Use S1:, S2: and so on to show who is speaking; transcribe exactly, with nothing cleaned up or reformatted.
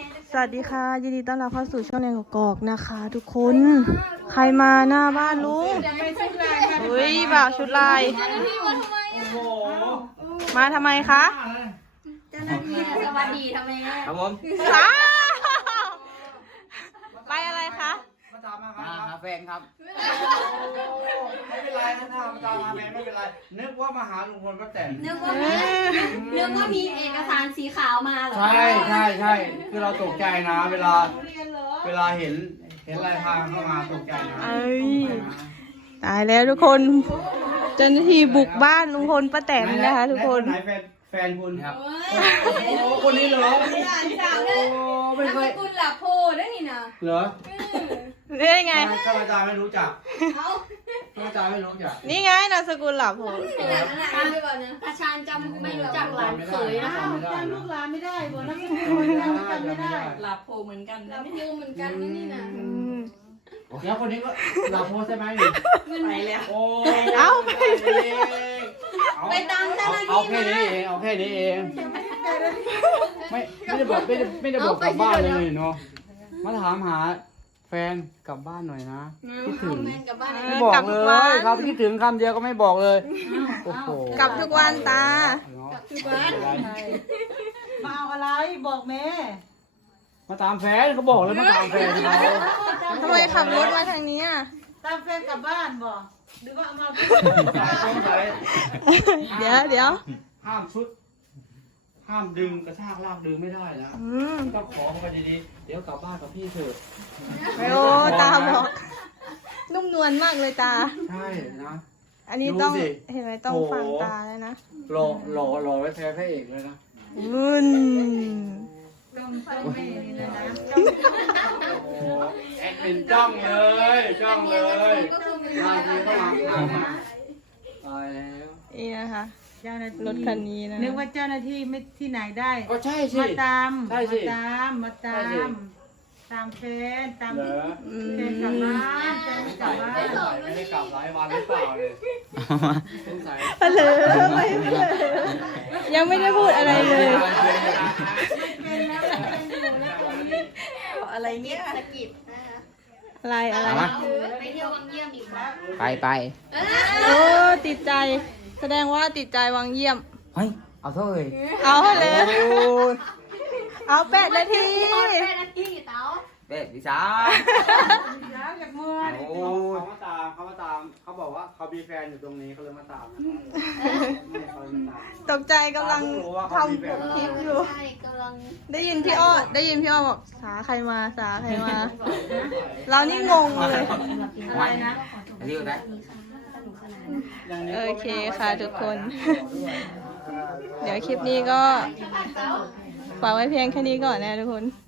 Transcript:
S1: สวัสดีค่ะยินดีต้อนรับเข้าสู่ช่องแนวกอกนะคะ ทุกคนใครมาหน้าบ้านลุงเฮ้ยบ่าวชุดลายมาทำไมคะ
S2: สวัสดีทำไม
S3: ครับผม
S1: อ้าวไปอะไรคะ
S3: มาตามมาครับหาแฟนครับไม่เป็นไรนะถ้ามาตามหาแฟนไม่เป็นไรนึกว่ามาหาลุงพลป้าแตน
S2: นึกว่ามีนึกว่ามีเอกสารสีขาวมาเหรอ
S3: ใช่ใช่ใช่คือเราตกใจนะเวลาเวลาเห็นเห็นลายทางเข้ามาตกใจนะ
S1: เอ้ยตายแล้วทุกคนเจ้าหน้าที่บุกบ้านลุงพลป้าแตนนะคะทุกคน
S3: ไหนแฟนแฟนคุณครับโอ้คนนี้เหรอ
S2: อ่านข่าวเลยนามสกุลหลับโพได้นี่นะ
S3: เหรอ
S1: เรียกไง
S3: ถ้าอาจารย์ไม่รู้จัก
S2: เอา
S3: ถ้าอาจารย์ไม่รู้จัก
S1: นี่ไงนามสกุลหลับโห
S2: ขนาดนั้นอ่านไปก่อนนะอาชาญจำไม่รู้จักหลานเขยนะ
S3: จำ
S4: ลูกหลานไม่ได้บอกนักเรียนจำไม่ได้
S2: หลับโพเหมือนกันหลับโพเหมือนกันนะนี่นะ
S3: แล้วคนนี้ก็หลับโพใช่ไหม
S2: ไปแล้ว
S3: โอ้
S1: เอา
S3: ไป
S2: ไปตามเจ้าหน้าที่
S3: เอาแค่นี้เองเอาแค่นี้เองไม่ไม่ได้บอกไม่ได้ไม่ได้บอกกลับบ้านเลยเนาะมาถามหาแฟนกลับบ้านหน่อยนะคิดถึงไม่บอกเลยครับคิดถึงคำเดียวก็ไม่บอกเลยโอ้โห
S1: กลับทุกวันตา
S2: ทุกวัน
S4: มาเอาอะไรบอกแม่
S3: มาตามแฟนเขาบอกเลยมาตามแฟนเขา
S1: ทำไมขับรถมาทางนี้อ่ะ
S4: ตามแฟนกลับบ้านบอกหรือว่าเอามา
S1: เดี๋ยวเดี๋ยว
S3: ห้ามชุดห้ามดึงกระชากลากดึงไม่ได้นะต้องขอเขาไปดีๆเดี๋ยวกลับบ้านกับพี่เถอะ
S1: โอ้ตาบอกนุ่มนวลมากเลยตา
S3: ใช่นะ
S1: อันนี้ต้องเห็นไหมต้องฟังตาเลยนะ
S3: รอรอรอไว้แพ้พระเอกเลยนะ
S1: มึน
S4: ต้องต้องไม่เลยนะ
S3: แอดเป็นจ้องเลยจ้องเลยมาทีก็มาตายแล้ว
S1: นี่นะคะ
S4: เจ้าหน้าที่
S1: รถคันนี้นะ
S4: นึกว่าเจ้าหน้าที่ไม่ที่ไหนได้
S3: ก็ใช่สิ
S4: มาตาม
S3: ใช่
S4: มา
S3: สิ
S4: ตามมาตามตามแฟนตามแฟนกลับบ้านแฟนกลับบ้าน
S3: ไม่ได้กลับหลายวันหรือเปล่าเลยสงสัย
S1: เผลอไม่เผลอยังไม่ได้พูดอะไรเลย
S2: อะไรเนี่ยสกิป
S1: อะไรอะไร
S2: ไปเที่ยววังเยี่ยมอีกแล้ว
S3: ไปไป
S1: โอ้ติดใจแสดงว่าติดใจวังเยี่ยม
S3: เฮ้ยเอาเท่าเลย
S1: เอาเลยเอาแปดนาที
S2: แปดนาทีเต้า
S3: เด็กดิฉัน
S4: จากเมือง
S3: โอ้เขามาตามเขามาตามเขาบอกว่าเขามีแฟนอยู่ตรงนี้เขาเลยมาตาม
S1: ตกใจกำลังทำคลิปอยู่ได้ยินพี่อ้อได้ยินพี่อ้อบอกสาใครมาสาใครมาเรานี่งงเลย
S4: อะไรนะ
S1: โอเคค่ะทุกคนเดี๋ยวคลิปนี้ก็ฝากไว้เพียงแค่นี้ก่อนนะทุกคน